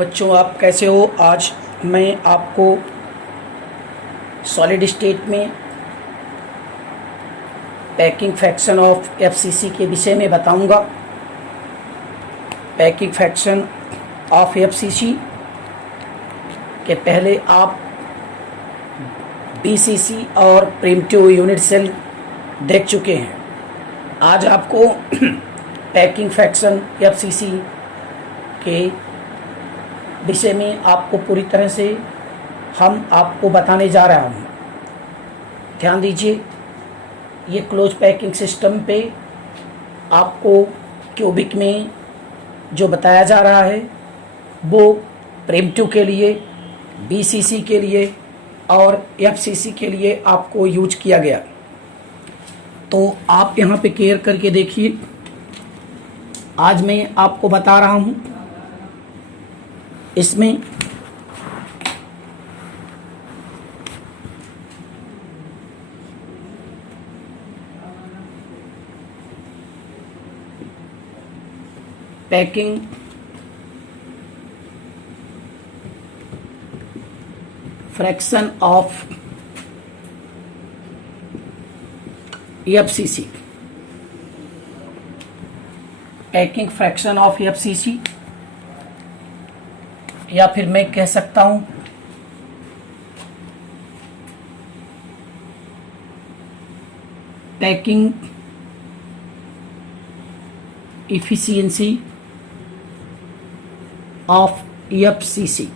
बच्चों, आप कैसे हो। आज मैं आपको सॉलिड स्टेट में पैकिंग फ्रैक्शन ऑफ एफसीसी के विषय में बताऊंगा। पैकिंग फ्रैक्शन ऑफ एफसीसी के पहले आप बीसीसी और प्रिमिटिव यूनिट सेल देख चुके हैं। आज आपको पैकिंग फ्रैक्शन एफसीसी के विषय में आपको पूरी तरह से हम आपको बताने जा रहा हूँ। ध्यान दीजिए, ये क्लोज पैकिंग सिस्टम पे आपको क्यूबिक में जो बताया जा रहा है वो प्रिमिटिव के लिए, बीसीसी के लिए और एफसीसी के लिए आपको यूज किया गया। तो आप यहाँ पे केयर करके देखिए। आज मैं आपको बता रहा हूँ इसमें packing fraction of FCC, packing fraction of FCC, या फिर मैं कह सकता हूं पैकिंग इफिशिएंसी ऑफ एफसीसी।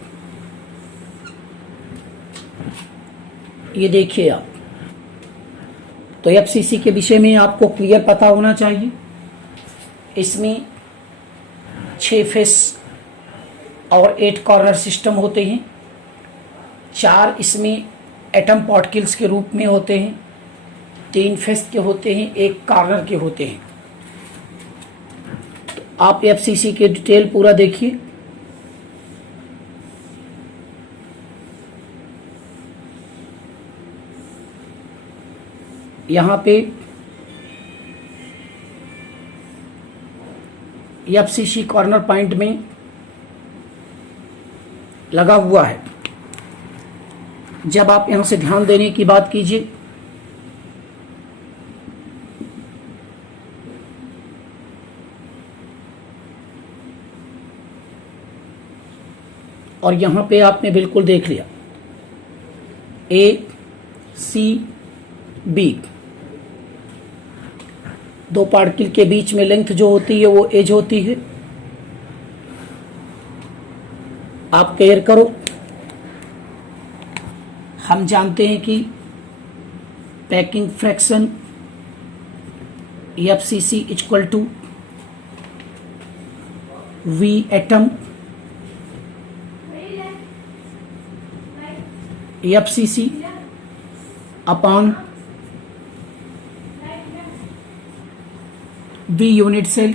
ये देखिए आप, तो एफसीसी के विषय में आपको क्लियर पता होना चाहिए। इसमें 6 फेस और 8 कॉर्नर सिस्टम होते हैं। 4 इसमें एटम पार्टिकल्स के रूप में होते हैं, 3 फेस के होते हैं, 1 कॉर्नर के होते हैं। तो आप एफसीसी के डिटेल पूरा देखिए। यहाँ पे एफसीसी कॉर्नर पॉइंट में लगा हुआ है। जब आप यहां से ध्यान देने की बात कीजिए, और यहां पे आपने बिल्कुल देख लिया ACB, 2 पार्टिकल के बीच में लेंथ जो होती है वो एज होती है। आप केयर करो। हम जानते हैं कि packing fraction FCC equal to V atom FCC upon V unit cell.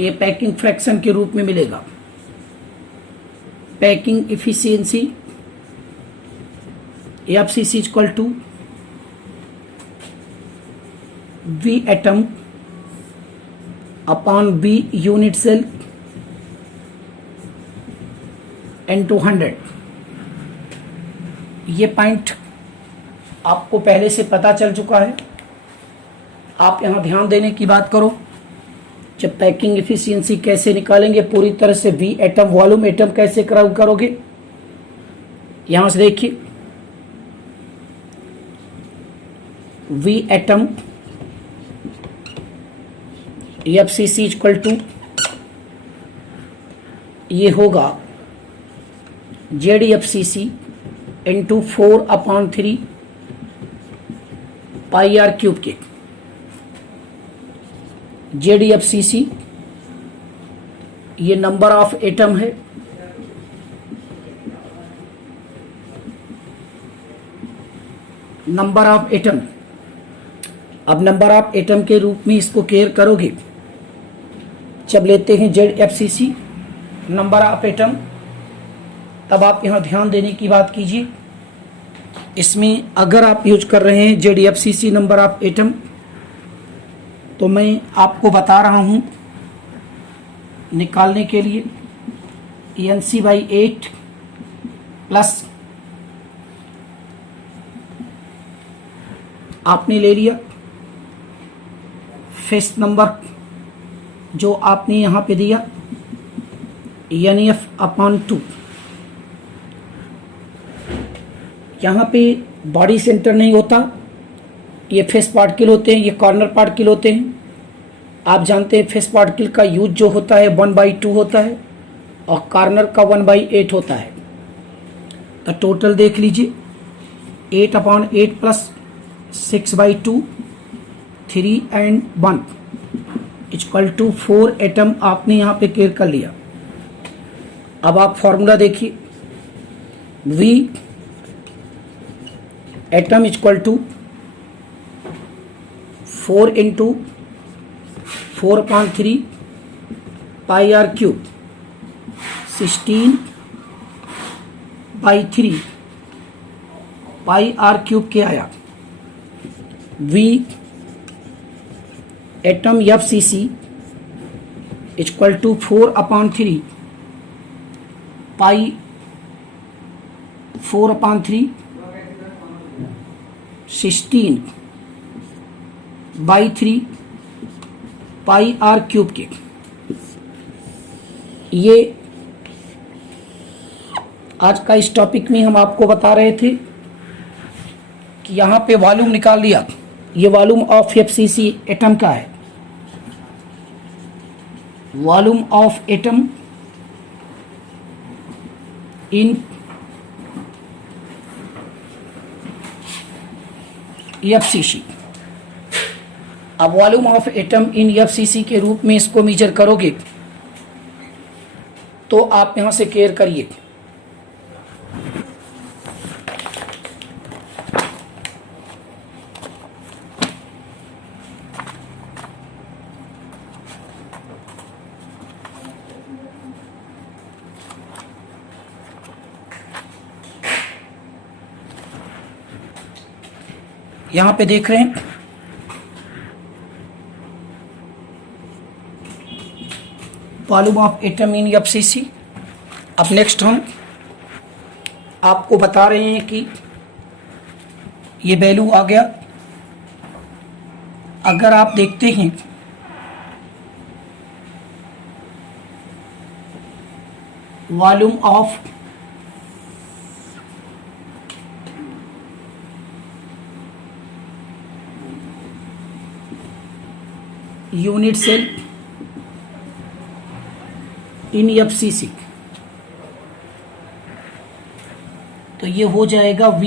ये पैकिंग फ्रैक्शन के रूप में मिलेगा। Packing efficiency FCC equal to V atom upon V unit cell into 100। ये पॉइंट आपको पहले से पता चल चुका है। आप यहां ध्यान देने की बात करो। जब पैकिंग एफिशिएंसी कैसे निकालेंगे, पूरी तरह से V एटम वॉल्यूम एटम कैसे करोगे, यहां से देखिए। V atom FCC equal to ये होगा ZFCC into 4/3 pi r cube के। ZFCC ये नंबर ऑफ एटम है, नंबर ऑफ एटम। अब नंबर ऑफ एटम के रूप में इसको केयर करोगे। जब लेते हैं ZFCC नंबर ऑफ एटम, तब आप यहां ध्यान देने की बात कीजिए। इसमें अगर आप यूज कर रहे हैं ZFCC नंबर ऑफ एटम, तो मैं आपको बता रहा हूं निकालने के लिए ENC बाई 8 प्लस आपने ले लिया फेस नंबर जो आपने यहाँ पे दिया NF/2। यहाँ पे बॉडी सेंटर नहीं होता, ये फेस पार्टिकल होते हैं, ये कॉर्नर पार्टिकल होते हैं। आप जानते हैं फेस पार्टिकल का यूज जो होता है 1/2 होता है और कॉर्नर का 1/8 होता है। तो टोटल देख लीजिए 8/8 plus 6/2 3 and 1 equal to 4 atom आपने यहाँ पे क्लियर कर लिया। अब आप फॉर्मूला देखिए, V atom equal to 4 into 4/3 pi r cube 16/3 pi r cube के आया। V atom FCC equal to 4/3 pi 4/3 16/3 pi r cube के। ये आज का इस टॉपिक में हम आपको बता रहे थे कि यहाँ पे वॉल्यूम निकाल लिया। ये वॉल्यूम ऑफ FCC एटम का है, volume of atom in FCC। अब volume of atom in FCC के रूप में इसको मेजर करोगे तो आप यहां से केयर करिए। यहां पे देख रहे हैं volume of atom in FCC। अब नेक्स्ट हम आपको बता रहे हैं कि ये वैल्यू आ गया। अगर आप देखते हैं volume of unit cell in FCC, तो ये हो जाएगा V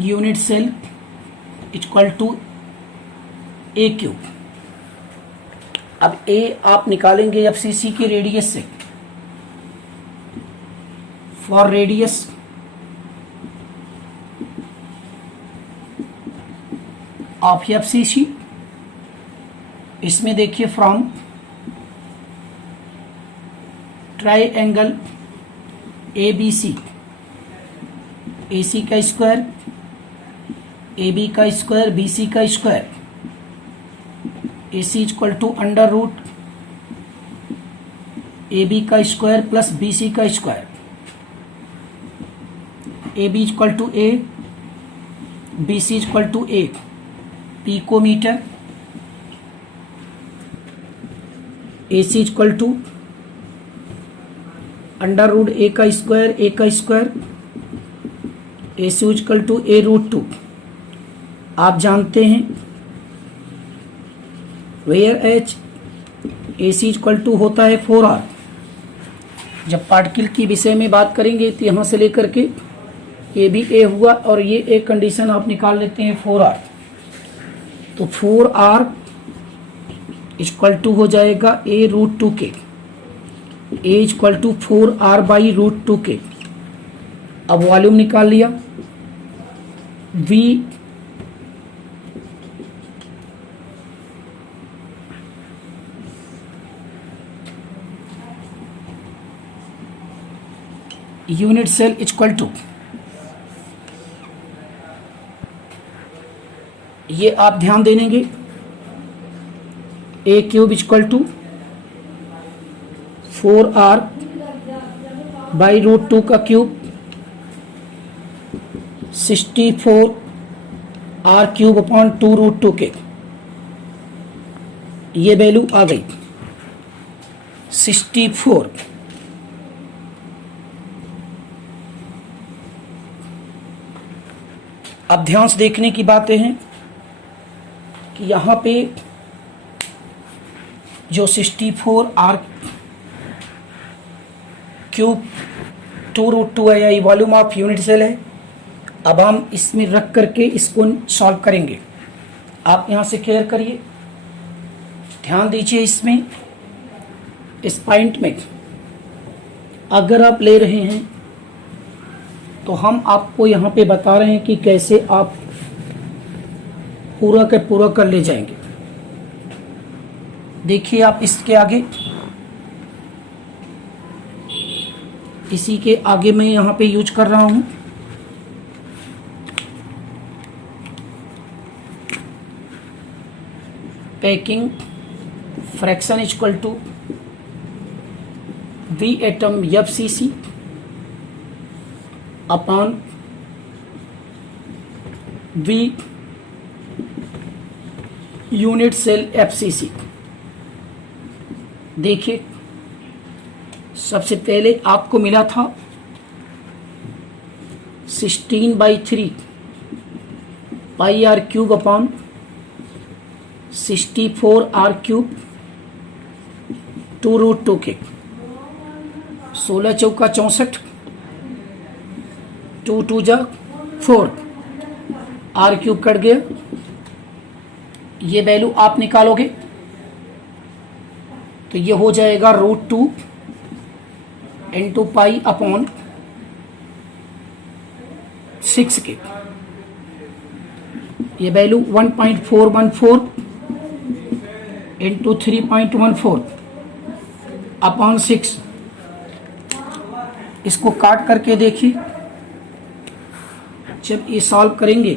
unit cell equal to A cube. अब A आप निकालेंगे FCC के रेडियस से। फॉर रेडियस ऑफ FCC, इसमें देखिए फ्रॉम ट्राइएंगल ABC, AC का स्क्वायर, AB का स्क्वायर, BC का square, AC equal to under root AB का स्क्वायर प्लस BC का square, AB equal to A, BC equal to A picometre, AC equal to under root A का square, AC equal to A√2। आप जानते हैं where H AC equal to होता है 4R। जब particle की विषय में बात करेंगे तो यहाँ से लेकर के ये भी A हुआ और ये एक कंडीशन आप निकाल लेते हैं 4R। तो 4R इक्वल टू हो जाएगा A√2 के, A इक्वल टू 4R/√2 के। अब वॉल्यूम निकाल लिया। V unit cell equal to, ये आप ध्यान देंगे a cube equal to 4r by root 2 का cube 64 r cube upon 2 root 2 के, ये वैल्यू आ गई 64। अब ध्यान से देखने की बातें हैं कि यहाँ पे जो 64 r क्यूब 2 रूट 2 है, या वॉल्यूम ऑफ यूनिट सेल है। अब हम इसमें रख करके इसको सॉल्व करेंगे। आप यहाँ से क्लियर करिए, ध्यान दीजिए। इसमें इस पॉइंट में अगर आप ले रहे हैं तो हम आपको यहाँ पे बता रहे हैं कि कैसे आप पूरा के पूरा कर ले जाएंगे। देखिए आप इसके आगे, इसी के आगे मैं यहाँ पे यूज कर रहा हूँ packing fraction equal to V atom FCC upon V unit cell FCC। देखिए सबसे पहले आपको मिला था 16/3 pi r cube upon 64 r cube 2 root 2 के, 16 चौका 64, 2 2 जा 4, r क्यूब कट गया। ये वैल्यू आप निकालोगे तो ये हो जाएगा रूट 2 इंटू पाई अपॉन 6 के, ये वैल्यू 1.414 इंटू 3.14 अपॉन 6। इसको काट करके देखिए, जब ये सॉल्व करेंगे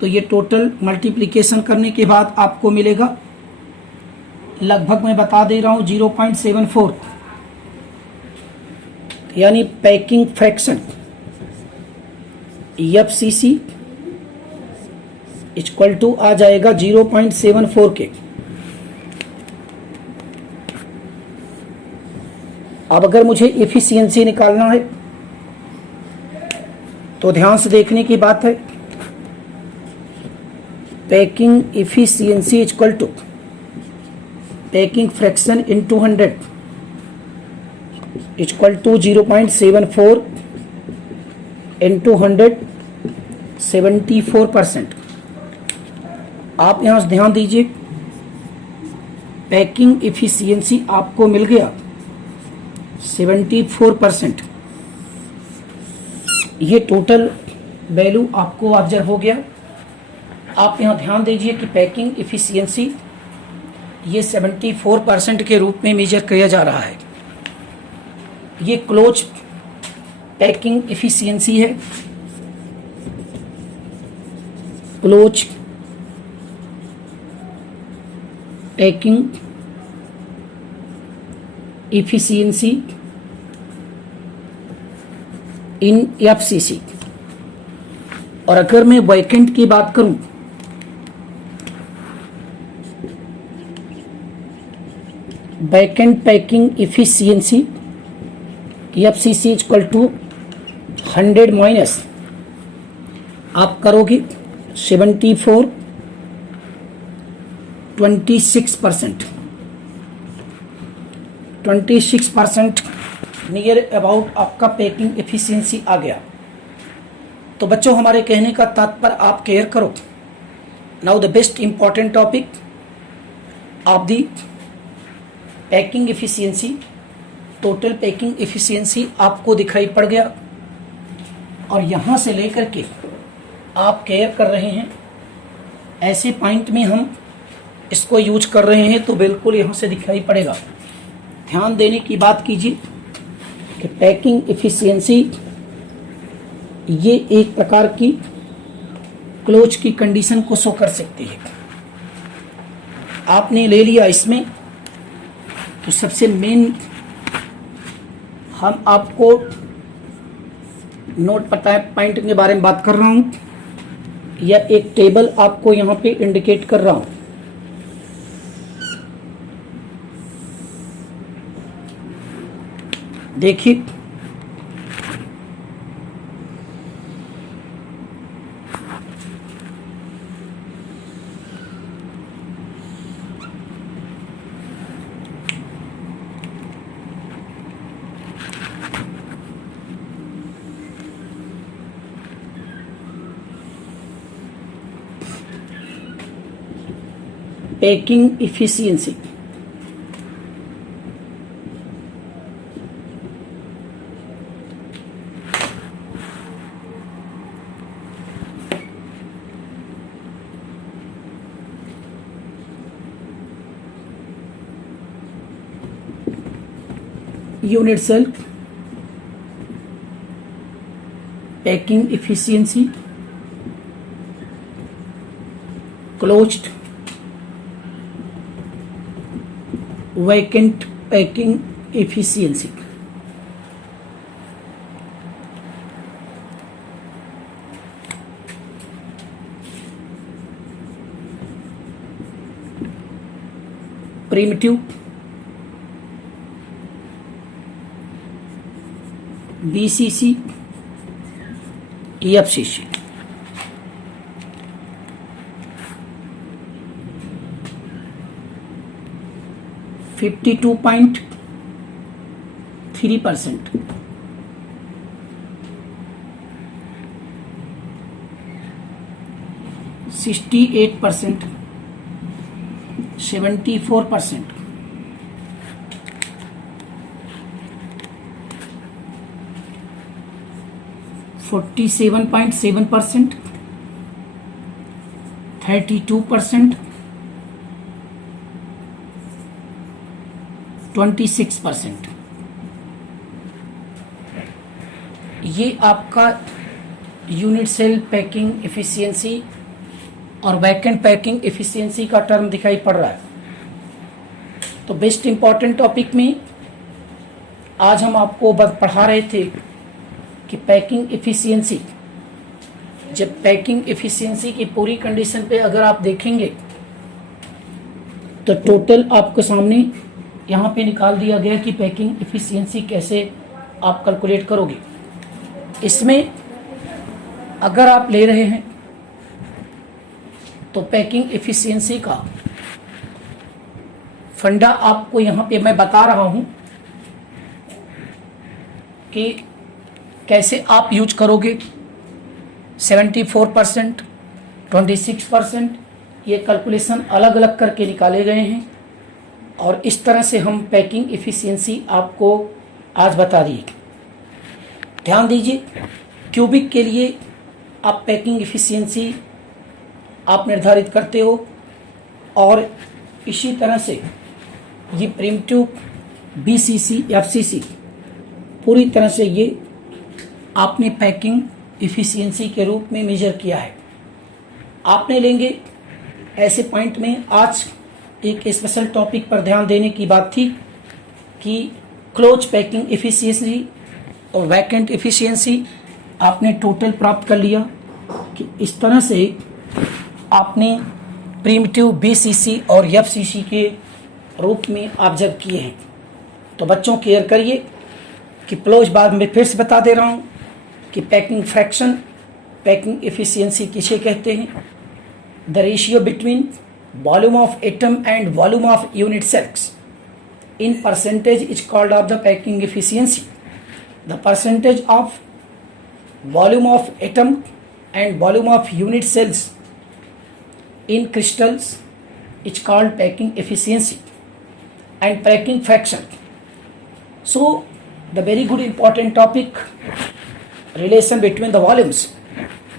तो ये टोटल मल्टीप्लिकेशन करने के बाद आपको मिलेगा लगभग, मैं बता दे रहा हूँ 0.74, यानी packing fraction FCC equal to आ जाएगा 0.74 के। अब अगर मुझे एफिशिएंसी निकालना है तो ध्यान से देखने की बात है, packing efficiency equal to packing fraction into 100 equal to 0.74 into 100 74%। आप यहाँ से ध्यान दीजिए, पैकिंग एफिशिएंसी आपको मिल गया 74%। ये टोटल वैल्यू आपको ऑब्जर्व हो गया। आप यहाँ ध्यान दीजिए कि पैकिंग एफिशिएंसी ये 74% के रूप में मेजर किया जा रहा है। ये क्लोज पैकिंग एफिशिएंसी है, close packing efficiency in FCC। और अगर मैं वैकेंट की बात करूं, vacant packing efficiency FCC equal to 100 minus आप करोगे 74 26%, 26% नियर अबाउट आपका पैकिंग एफिशिएंसी आ गया। तो बच्चों हमारे कहने का तात्पर्य आप केयर करो। Now the best important topic of the packing efficiency, total packing efficiency आपको दिखाई पड़ गया। और यहाँ से लेकर के आप केयर कर रहे हैं, ऐसे पॉइंट में हम इसको यूज कर रहे हैं तो बिल्कुल यहाँ से दिखाई पड़ेगा। ध्यान देने की बात कीजिए कि पैकिंग एफिशिएंसी ये एक प्रकार की क्लोज की कंडीशन को शो कर सकती है। आपने ले लिया इसमें, तो सबसे मेन हम आपको नोट पता है पॉइंट के बारे में बात कर रहा हूं, या एक टेबल आपको यहां पे इंडिकेट कर रहा हूं। देखिए packing efficiency, unit cell packing efficiency, closed vacant packing efficiency। primitive, BCC, EFCC। (52.3%) 68%, 74%, 47.7%, 32%, 26%। ये आपका यूनिट सेल पैकिंग एफिशिएंसी और वैकेंट पैकिंग एफिशिएंसी का टर्म दिखाई पड़ रहा है। तो बेस्ट इंपॉर्टेंट टॉपिक में आज हम आपको पढ़ा रहे थे कि पैकिंग एफिशिएंसी, जब पैकिंग एफिशिएंसी की पूरी कंडीशन पे अगर आप देखेंगे तो टोटल आपके सामने यहाँ पे निकाल दिया गया कि पैकिंग एफिशिएंसी कैसे आप कैलकुलेट करोगे। इसमें अगर आप ले रहे हैं तो पैकिंग एफिशिएंसी का फंडा आपको यहाँ पे मैं बता रहा हूँ कि कैसे आप यूज करोगे। 74%, 26%, ये कैलकुलेशन अलग अलग करके निकाले गए हैं और इस तरह से हम पैकिंग एफिशिएंसी आपको आज बता दिए। ध्यान दीजिए, क्यूबिक के लिए आप पैकिंग एफिशिएंसी आप निर्धारित करते हो और इसी तरह से ये प्रिमिटिव, BCC, FCC पूरी तरह से ये आपने पैकिंग एफिशिएंसी के रूप में मेजर किया है। आपने लेंगे ऐसे पॉइंट में आज एक स्पेशल टॉपिक पर ध्यान देने की बात थी कि क्लोज पैकिंग एफिशिएंसी और वैकेंट एफिशिएंसी आपने टोटल प्राप्त कर लिया कि इस तरह से आपने प्रिमिटिव, BCC और FCC के रूप में ऑब्जर्व किए हैं। तो बच्चों केयर करिए कि क्लोज बाद में फिर से बता दे रहा हूँ कि पैकिंग फ्रैक्शन, पैकिंग एफिशिएंसी किसे कहते हैं। The ratio between volume of atom and volume of unit cells in percentage is called of the packing efficiency. The percentage of volume of atom and volume of unit cells in crystals is called packing efficiency and packing fraction. So the very good important topic, relation between the volumes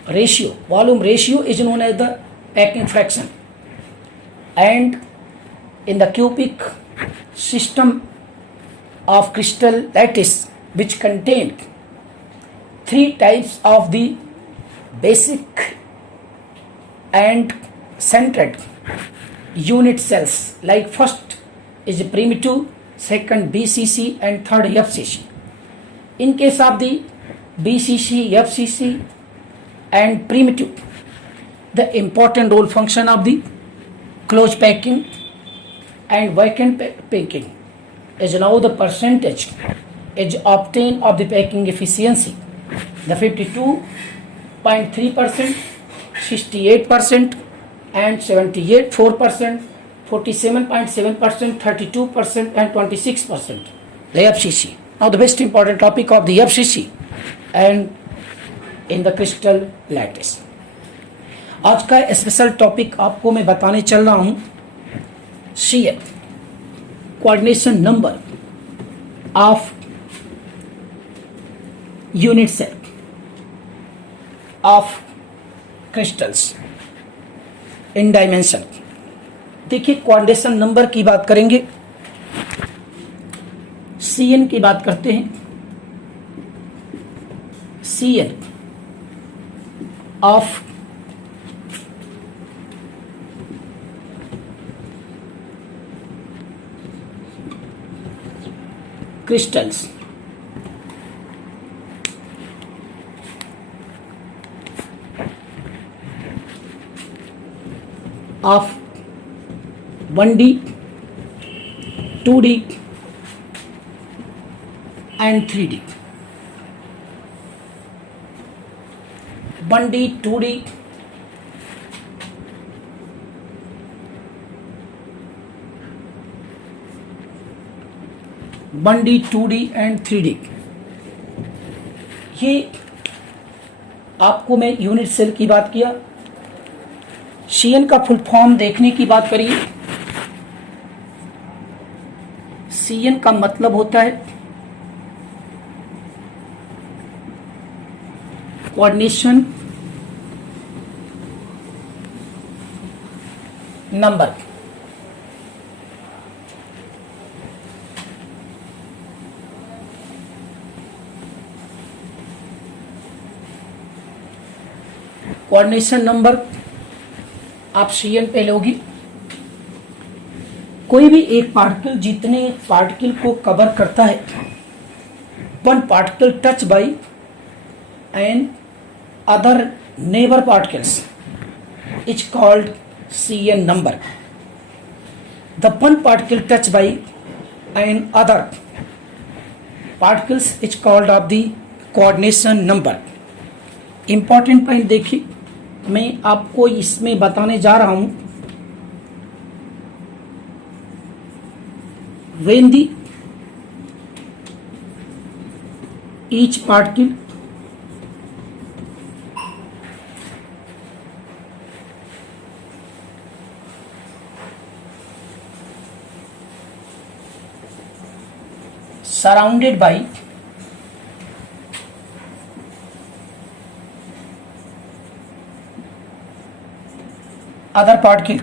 ratio, volume ratio is known as the packing fraction, and in the cubic system of crystal lattice which contain three types of the basic and centered unit cells, like first is primitive, second BCC, and third FCC. In case of the BCC, FCC, and primitive, the important role function of the closed packing and vacant packing is now the percentage is obtained of the packing efficiency. The 52.3%, 68%, and 78.4%, 47.7%, 32%, and 26%. The FCC. Now the best important topic of the FCC and in the crystal lattice. आज का special topic आपको मैं बताने चल रहा हूं CN, coordination number of unit cell of crystals in dimension. देखिए, coordination number की बात करेंगे, CN की बात करते हैं. CN of crystals of 1D, 2D, and 3D. 1D, 2D, 1D, 2D and 3D. ये आपको मैं यूनिट सेल की बात किया. CN का फुल फॉर्म देखने की बात करिए. CN का मतलब होता है कोऑर्डिनेशन नंबर. कोऑर्डिनेशन नंबर आप CN पे लोगी. कोई भी एक पार्टिकल जितने पार्टिकल को कवर करता है, one particle touch by and other neighbour particles is called CN number. The one particle touch by and other particles is called of the coordination number. Important point देखिए, मैं आपको इसमें बताने जा रहा हूं. when the each particle surrounded by other particle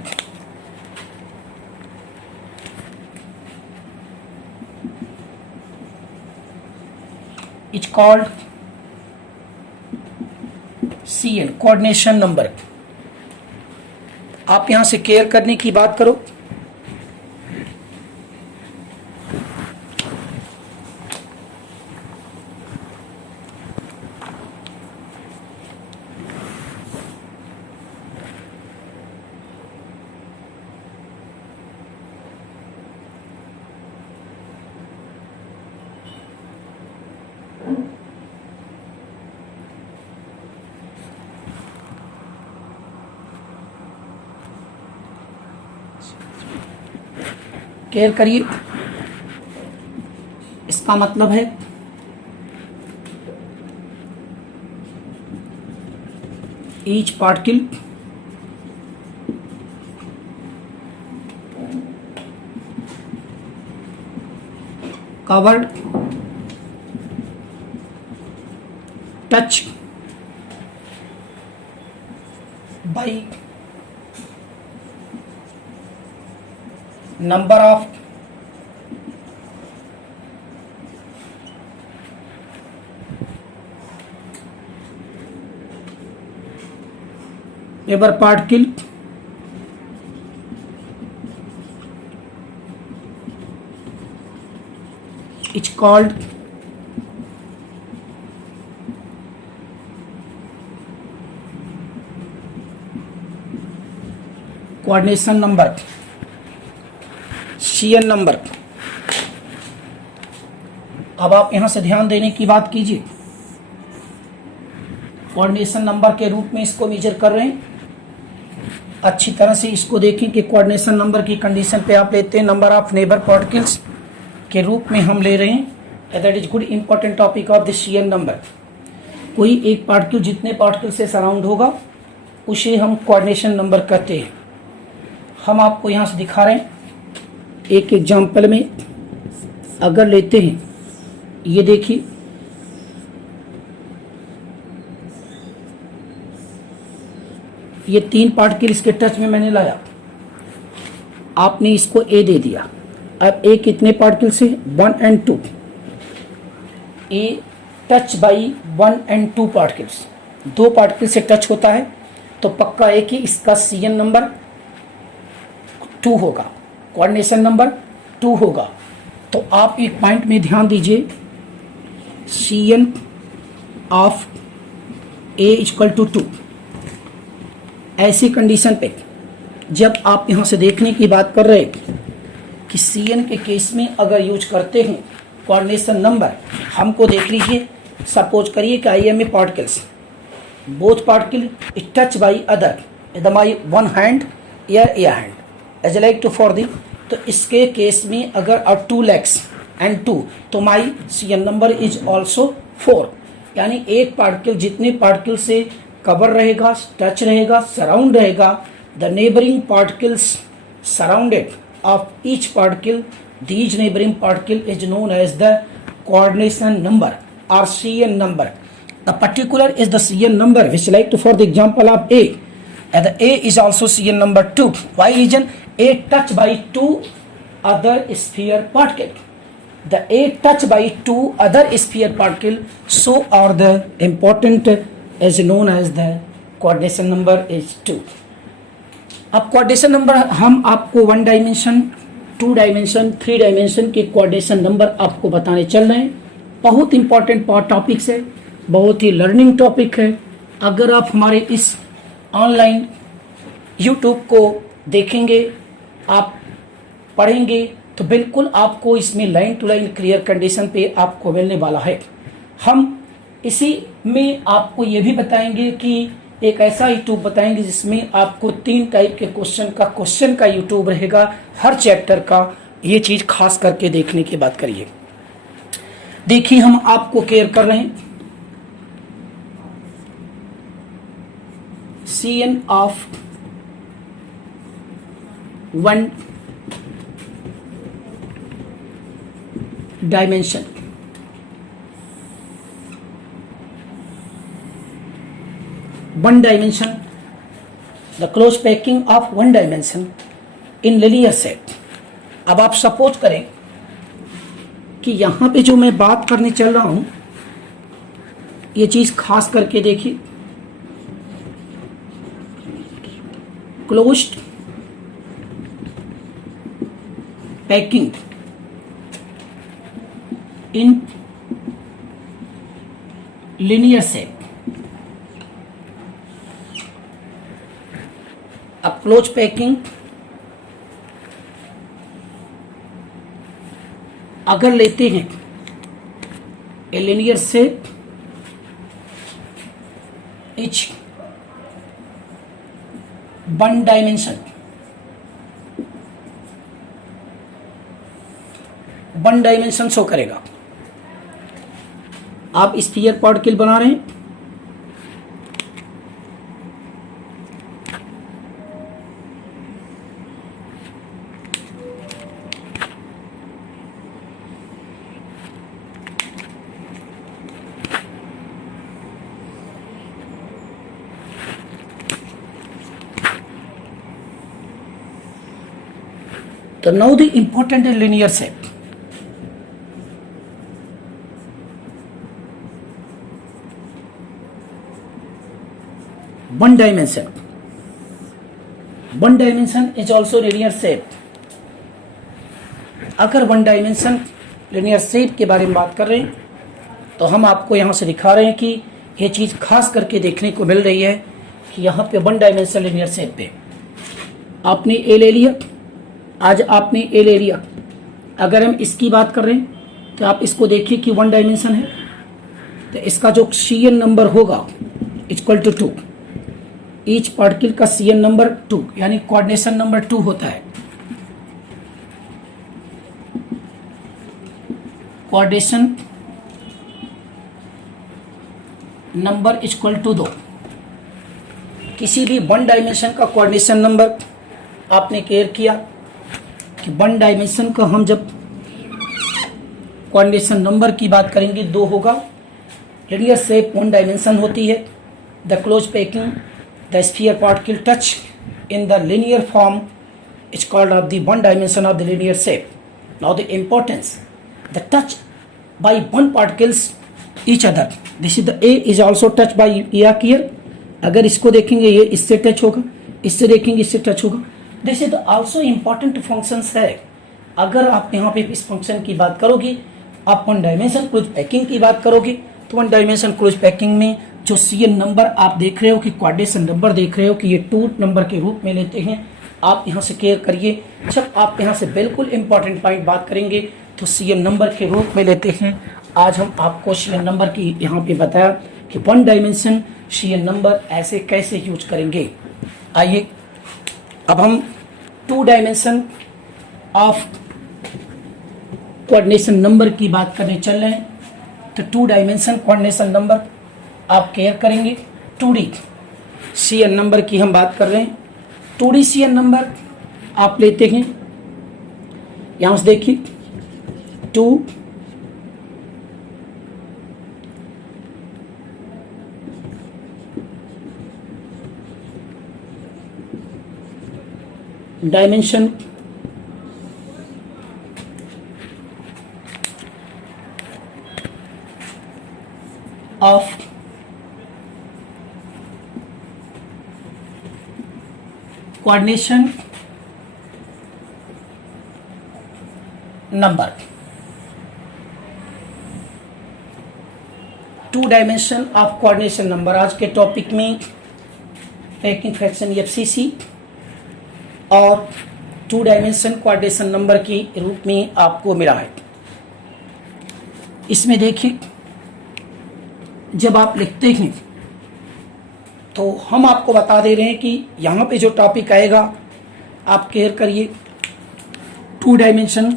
is called CN, coordination number. आप यहां से केयर करने की बात करो. केयर करिए. इसका मतलब है each particle covered touch by number of neighbor particle is called coordination number, CN number. अब आप यहां से ध्यान देने की बात कीजिए, कोऑर्डिनेशन नंबर के रूप में इसको मेजर कर रहे हैं। अच्छी तरह से इसको देखें कि कोऑर्डिनेशन नंबर की कंडीशन पे आप लेते हैं नंबर ऑफ नेबर पार्टिकल्स के रूप में हम ले रहे हैं। That is good important topic of this CN number. कोई एक पार्टिकल जितने पार्टिकल से सराउंड होगा उसे हम कोऑर्डिनेशन नंबर कहते हैं। हम आपको यहाँ से दिखा रहे हैं एक एग्जाम्पल में, अगर लेते हैं, ये देखिए ये 3 पार्टिकल इसके टच में मैंने लाया, आपने इसको A दे दिया। अब A कितने पार्टिकल से, 1 and 2। A touch by 1 and 2 particles, 2 particle से टच होता है तो पक्का है कि इसका CN नंबर 2 होगा, कोऑर्डिनेशन नंबर 2 होगा। तो आप एक पॉइंट में ध्यान दीजिए, CN of A equal to 2। ऐसी कंडीशन पे जब आप यहाँ से देखने की बात कर रहे हैं कि CN के केस में अगर यूज करते हैं कोऑर्डिनेशन नंबर, हमको देख लीजिए, सपोज करिए कि I am a particles, both particle touch by other with my one hand या hand as like to for the. तो इसके केस में अगर 2 legs and 2, तो माई CN नंबर इज ऑल्सो 4। यानी एक पार्टिकल जितने पार्टिकल से कवर रहेगा, टच रहेगा, सराउंड रहेगा, the neighbouring particles surrounded of each particle, these neighbouring particle is known as the coordination number or CN number. The particular is the CN number which like to for the example of A, and the A is also CN number 2. Why reason? A touch by 2 other sphere particle. The A touch by 2 other sphere particle, so are the important is known as the coordination number is 2. अब coordination number हम आपको 1 dimension, 2 dimension, 3 dimension के coordination number आपको बताने चल रहे हैं। बहुत इंपॉर्टेंट टॉपिक है, बहुत ही लर्निंग टॉपिक है। अगर आप हमारे इस ऑनलाइन यूट्यूब को देखेंगे, आप पढ़ेंगे, तो बिल्कुल आपको इसमें line to line clear condition पे आपको मिलने वाला है। हम इसी में आपको ये भी बताएंगे कि एक ऐसा यूट्यूब बताएंगे जिसमें आपको 3 टाइप के क्वेश्चन का यूट्यूब रहेगा हर चैप्टर का। ये चीज खास करके देखने की बात करिए। देखिए हम आपको केयर कर रहे हैं CN of 1 dimension. One dimension, the close packing of 1 dimension in linear set। अब आप सपोज करें कि यहां पे जो मैं बात करने चल रहा हूं, ये चीज खास करके देखिए, closed packing in linear set. अब क्लोज पैकिंग अगर लेते हैं ए linear set etch 1 dimension, 1 dimension show करेगा। आप स्फीयर पार्टिकल बना रहे हैं, तो now the important is linear set। One dimension is also linear set। अगर 1 डायमेंशन लिनियर शेप के बारे में बात कर रहे हैं, तो हम आपको यहाँ से दिखा रहे हैं कि ये चीज़ खास करके देखने को मिल रही है कि यहाँ पे वन डायमेंशनल लिनियर शेप पे आपने ए ले लिया। आज आपने ए ले लिया, अगर हम इसकी बात कर रहे हैं तो आप इसको देखिए कि वन डायमेंशन है, तो इसका जो सीएन नंबर होगा इक्वल टू 2, ईच पार्टिकल का सीएन नंबर 2 यानी कोऑर्डिनेशन नंबर 2 होता है। Coordination number equal to 2। किसी भी वन डायमेंशन का कोऑर्डिनेशन नंबर आपने केयर किया कि वन डायमेंशन का हम जब कोऑर्डिनेशन नंबर की बात करेंगे 2 होगा। लिनियर शेप वन डायमेंशन होती है। The close packing the sphere particle touch in the linear form is called of the one dimension of the linear shape. Now the importance, the touch by one particles each other. This is the A is also touched by ear here. अगर इसको देखेंगे ये इससे touch होगा, इससे देखेंगे इससे touch होगा। This is also important functions है। अगर आप यहाँ पे इस फंक्शन की बात करोगे, आप वन डायमेंशन क्लोज पैकिंग की बात करोगे, तो वन डायमेंशन क्लोज पैकिंग में जो सीएन नंबर आप देख रहे हो कि कोऑर्डिनेशन नंबर देख रहे हो कि ये 2 नंबर के रूप में लेते हैं, आप यहाँ से केयर करिए। जब आप यहाँ से बिल्कुल इंपॉर्टेंट पॉइंट बात करेंगे तो सीएन नंबर के रूप में लेते हैं। आज हम आपको सीएन नंबर की यहाँ पे बताया कि वन डायमेंशन सीएन नंबर ऐसे कैसे यूज करेंगे। आइए अब हम 2 डायमेंशन ऑफ कोऑर्डिनेशन नंबर की बात करने चल रहे हैं। तो 2 डायमेंशन कोऑर्डिनेशन नंबर आप केयर करेंगे। 2D सीएन नंबर की हम बात कर रहे हैं। 2D सीएन नंबर आप लेते हैं, यहां से देखिए 2 dimension of coordination number. 2 dimension of coordination number आज के टॉपिक में पैकिंग फ्रैक्शन एफसीसी और 2 डायमेंशन कोऑर्डिनेशन नंबर के रूप में आपको मिला है। इसमें देखिए जब आप लिखते हैं तो हम आपको बता दे रहे हैं कि यहाँ पे जो टॉपिक आएगा आप केयर करिए। 2 डायमेंशन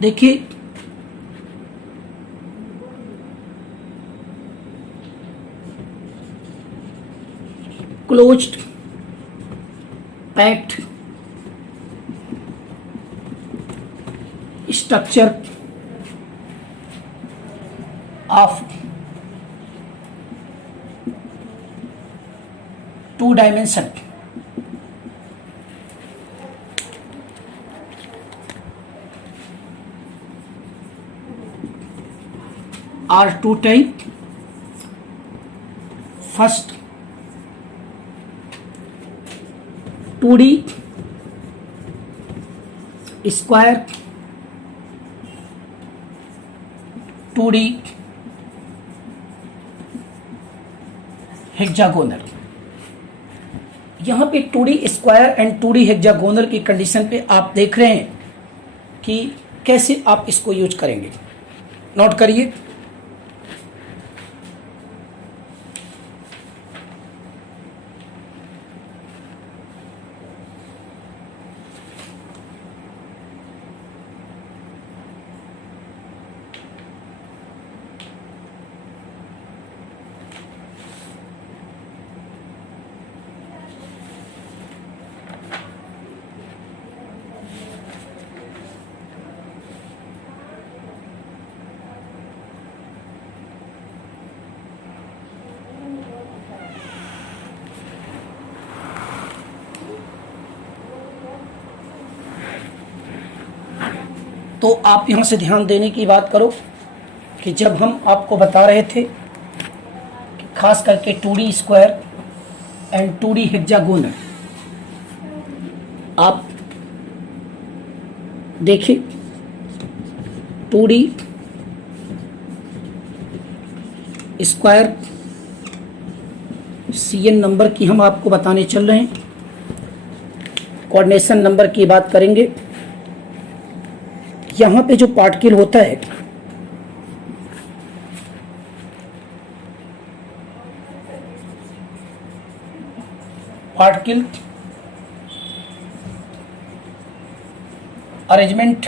देखिए, closed packed structure of 2 dimension are 2 type. First 2D square, 2D hexagonal. यहाँ पे 2D square and 2D hexagonal की कंडीशन पे आप देख रहे हैं कि कैसे आप इसको यूज करेंगे। नोट करिए, तो आप यहाँ से ध्यान देने की बात करो कि जब हम आपको बता रहे थे कि खास करके 2D square and 2D hexagonal, आप देखिए 2D स्क्वायर CN नंबर की हम आपको बताने चल रहे हैं। कोऑर्डिनेशन नंबर की बात करेंगे। यहां पे जो पार्टिकल होता है पार्टिकल अरेंजमेंट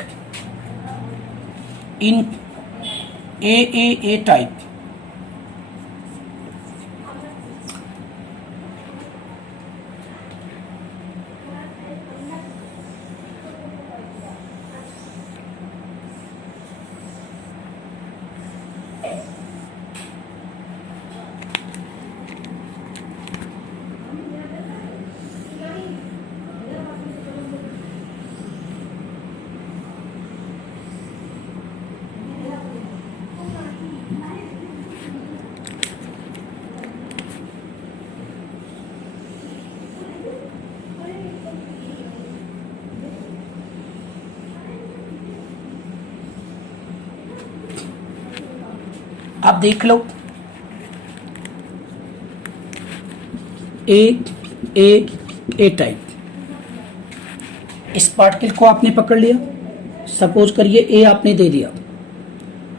इन AAA टाइप, आप देख लो ए टाइप। इस पार्टिकल को आपने पकड़ लिया, सपोज करिए ए आपने दे दिया।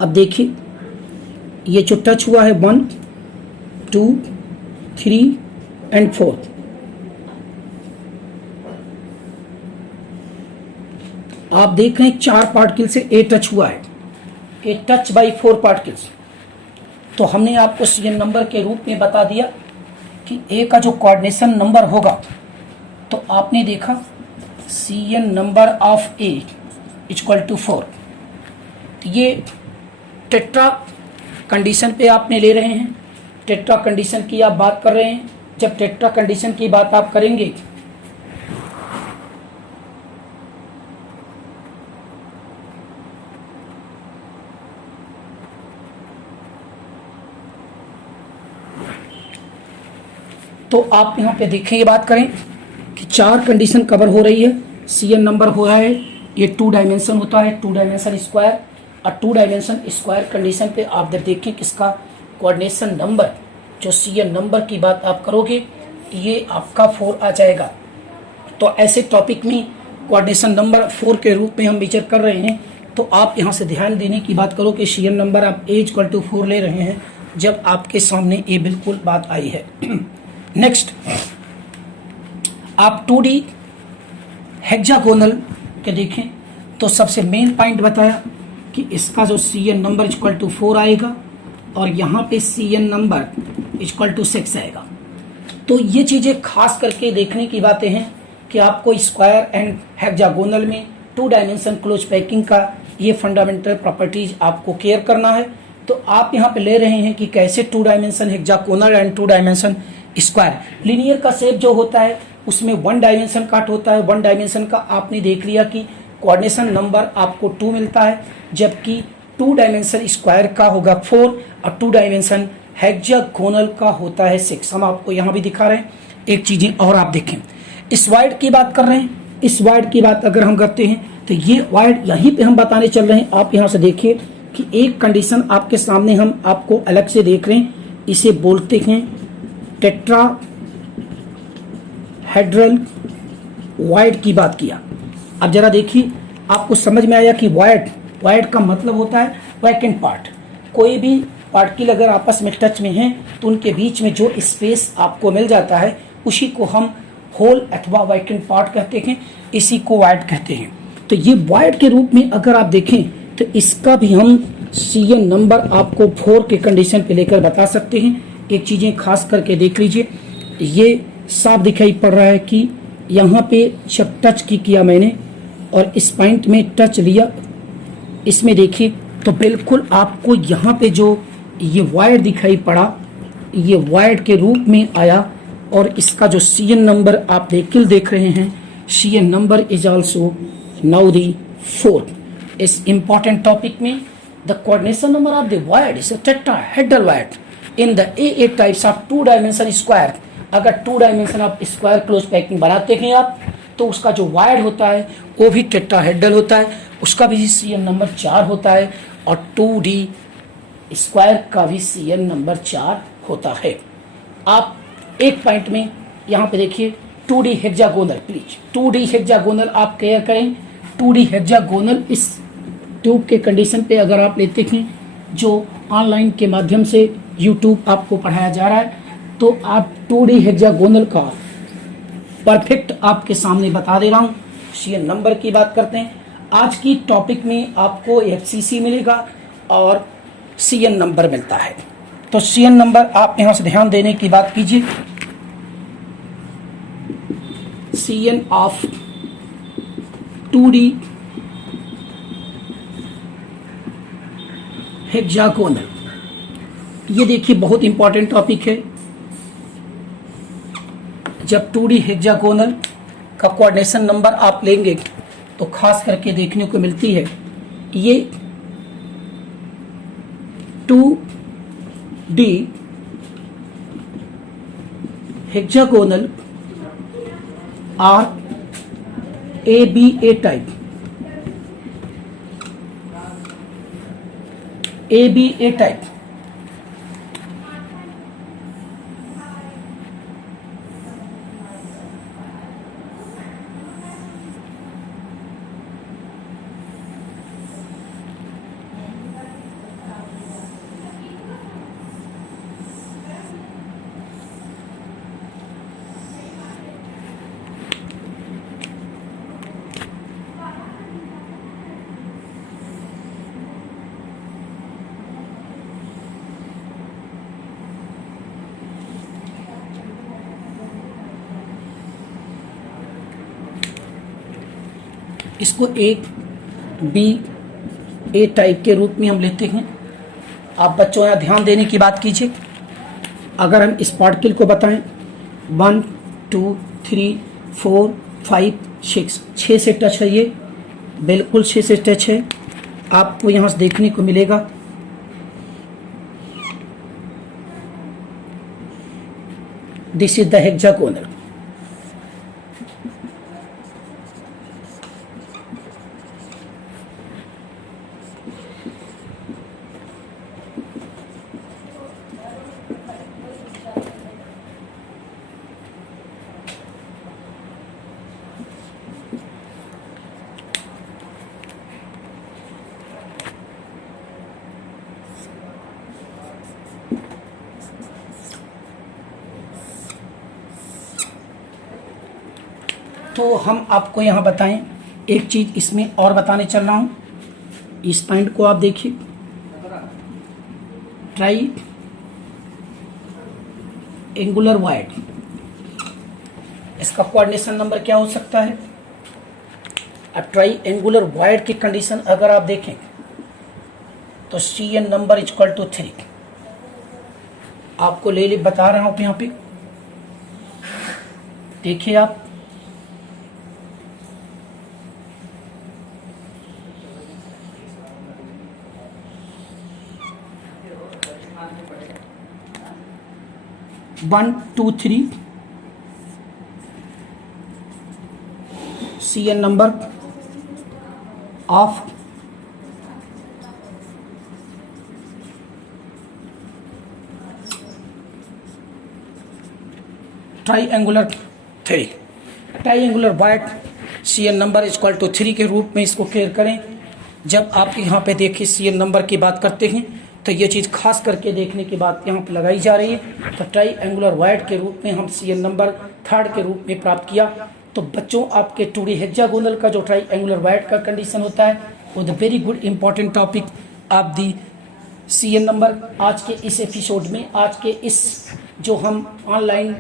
अब देखिए ये जो टच हुआ है 1 2 3 एंड 4, आप देख रहे हैं 4 पार्टिकल से ए टच हुआ है। A touch by 4 particles. तो हमने आपको CN नंबर के रूप में बता दिया कि ए का जो कोऑर्डिनेशन नंबर होगा, तो आपने देखा CN number of A equal to 4। ये टेट्रा कंडीशन पे आपने ले रहे हैं, टेट्रा कंडीशन की आप बात कर रहे हैं। जब टेट्रा कंडीशन की बात आप करेंगे तो आप यहाँ पे देखें, ये बात करें कि 4 कंडीशन कवर हो रही है। CN नंबर हो रहा है, ये 2 डायमेंशन होता है, 2 डायमेंशन स्क्वायर। और 2 डायमेंशन स्क्वायर कंडीशन पे आप जब देखें किसका कोऑर्डिनेशन नंबर, जो CN नंबर की बात आप करोगे, ये आपका 4 आ जाएगा। तो ऐसे टॉपिक में कोऑर्डिनेशन नंबर 4 के रूप में हम विचार कर रहे हैं। तो आप यहाँ से ध्यान देने की बात करो कि CN नंबर आप ए इक्वल टू 4 ले रहे हैं जब आपके सामने ये बिल्कुल बात आई है। नेक्स्ट, आप 2D हेक्सागोनल के देखें तो सबसे मेन पॉइंट बताया कि इसका जो CN नंबर इक्वल टू 4 आएगा और यहाँ पे CN नंबर इक्वल टू 6 आएगा। तो ये चीज़ें खास करके देखने की बातें हैं कि आपको स्क्वायर एंड हेक्सागोनल में 2 डायमेंशन क्लोज पैकिंग का ये फंडामेंटल प्रॉपर्टीज आपको केयर करना है। तो आप यहाँ पे ले रहे हैं कि कैसे 2 dimension hexagonal and 2 dimension square. Linear का शेप जो होता है उसमें 1 डायमेंशन कट होता है। 1 डायमेंशन का आपने देख लिया कि कोऑर्डिनेशन नंबर आपको 2 मिलता है, जबकि 2 डायमेंशन स्क्वायर का होगा 4 और 2 डायमेंशन हेक्सागोनल का होता है 6। हम आपको यहाँ भी दिखा रहे हैं। एक चीजें और आप देखें, इस वाइड की बात कर रहे हैं। इस वाइड की बात अगर हम करते हैं तो ये वाइड यहीं पे हम बताने चल रहे हैं। आप यहाँ से देखिए कि एक कंडीशन आपके सामने हम आपको अलग से देख रहे हैं, इसे बोलते हैं टेट्राहेड्रल वाइड की बात किया। अब जरा देखिए, आपको समझ में आया कि वाइड का मतलब होता है वैकेंट पार्ट। कोई भी पार्टिकल अगर आपस में टच में हैं तो उनके बीच में जो स्पेस आपको मिल जाता है उसी को हम होल अथवा वैकेंट पार्ट कहते हैं, इसी को वाइड कहते हैं। तो ये वाइड के रूप में अगर आप देखें तो इसका भी हम CN नंबर आपको 4 के कंडीशन पे लेकर बता सकते हैं। एक चीजें खास करके देख लीजिए, ये साफ दिखाई पड़ रहा है कि यहाँ पे जब टच किया मैंने और इस पॉइंट में टच लिया, इसमें देखिए तो बिल्कुल आपको यहाँ पे जो ये वाइड दिखाई पड़ा, ये वाइड के रूप में आया। और इसका जो CN नंबर आप देख रहे हैं, CN number is also now the 4। इस इंपॉर्टेंट टॉपिक में the coordination number of the wide is a tetrahedral wide in the AA types of 2 dimension square. अगर 2 dimension of square close packing बनाते हैं आप, तो उसका जो वाइड होता है वो भी टेट्राहेड्रल होता है, उसका भी CN नंबर 4 होता है। और 2D स्क्वायर का भी CN नंबर 4 होता है। आप एक पॉइंट में यहाँ पे देखिए 2D hexagonal, please 2D hexagonal आप क्लियर करें। 2D हेक्सागोनल इस ट्यूब के कंडीशन पे अगर आप लेते हैं जो ऑनलाइन के माध्यम से यूट्यूब आपको पढ़ाया जा रहा है, तो आप 2D हेक्सागोनल का परफेक्ट आपके सामने बता दे रहा हूँ। CN नंबर की बात करते हैं। आज की टॉपिक में आपको FCC मिलेगा और CN नंबर मिलता है। तो CN नंबर आप यहाँ से ध्यान देने की बात कीजिए। CN ऑफ 2D हेक्सागोनल, ये देखिए बहुत इंपॉर्टेंट टॉपिक है। जब 2D हेक्सागोनल का कोऑर्डिनेशन नंबर आप लेंगे तो खास करके देखने को मिलती है ये 2D hexagonal or ABA type, ABA type. इसको एक BA टाइप के रूप में हम लेते हैं। आप बच्चों यहाँ ध्यान देने की बात कीजिए। अगर हम इस पार्टिकल को बताएं 1 2 3 4 5 6, 6 से टच है, ये बिल्कुल 6 से टच है। आपको यहाँ से देखने को मिलेगा दिस इज द हेक्सागोनल। तो हम आपको यहाँ बताएं एक चीज इसमें और बताने चल रहा हूँ। इस पॉइंट को आप देखिए, ट्राई एंगुलर वायड, इसका कोऑर्डिनेशन नंबर क्या हो सकता है? ट्राई एंगुलर वायड की कंडीशन अगर आप देखें तो CN नंबर इक्वल टू 3। आपको ले बता रहा हूं यहाँ पे देखिए आप, one two three CN number of triangular 3, triangular wide CN number equal to 3 के रूप में इसको क्लियर करें। जब आप यहाँ पे देखिए CN नंबर की बात करते हैं तो ये चीज़ खास करके देखने की बात यहाँ पे लगाई जा रही है। तो ट्राइएंगुलर वाइड के रूप में हम CN नंबर 3 के रूप में प्राप्त किया। तो बच्चों आपके 2D हेक्सागोनल का जो ट्राइएंगुलर वाइड का कंडीशन होता है वो the very good important topic आप दी CN नंबर। आज के इस एपिसोड में, आज के इस जो हम ऑनलाइन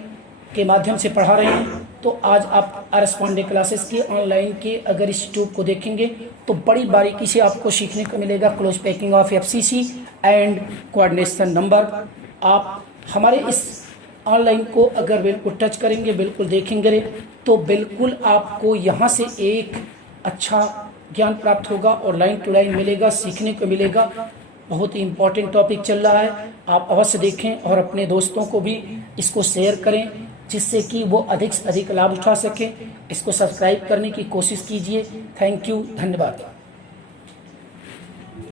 के माध्यम से पढ़ा रहे हैं, तो आज आप अरेस्पॉन्डे क्लासेस के ऑनलाइन के अगर इस ट्यूब को देखेंगे तो बड़ी बारीकी से आपको सीखने को मिलेगा close packing of FCC and coordination number. आप हमारे इस ऑनलाइन को अगर बिल्कुल टच करेंगे, बिल्कुल देखेंगे, तो बिल्कुल आपको यहाँ से एक अच्छा ज्ञान प्राप्त होगा और लाइन टू लाइन मिलेगा, सीखने को मिलेगा। बहुत ही इंपॉर्टेंट टॉपिक चल रहा है, आप अवश्य देखें और अपने दोस्तों को भी इसको शेयर करें जिससे कि वो अधिक से अधिक लाभ उठा सकें। इसको सब्सक्राइब करने की कोशिश कीजिए। थैंक यू, धन्यवाद।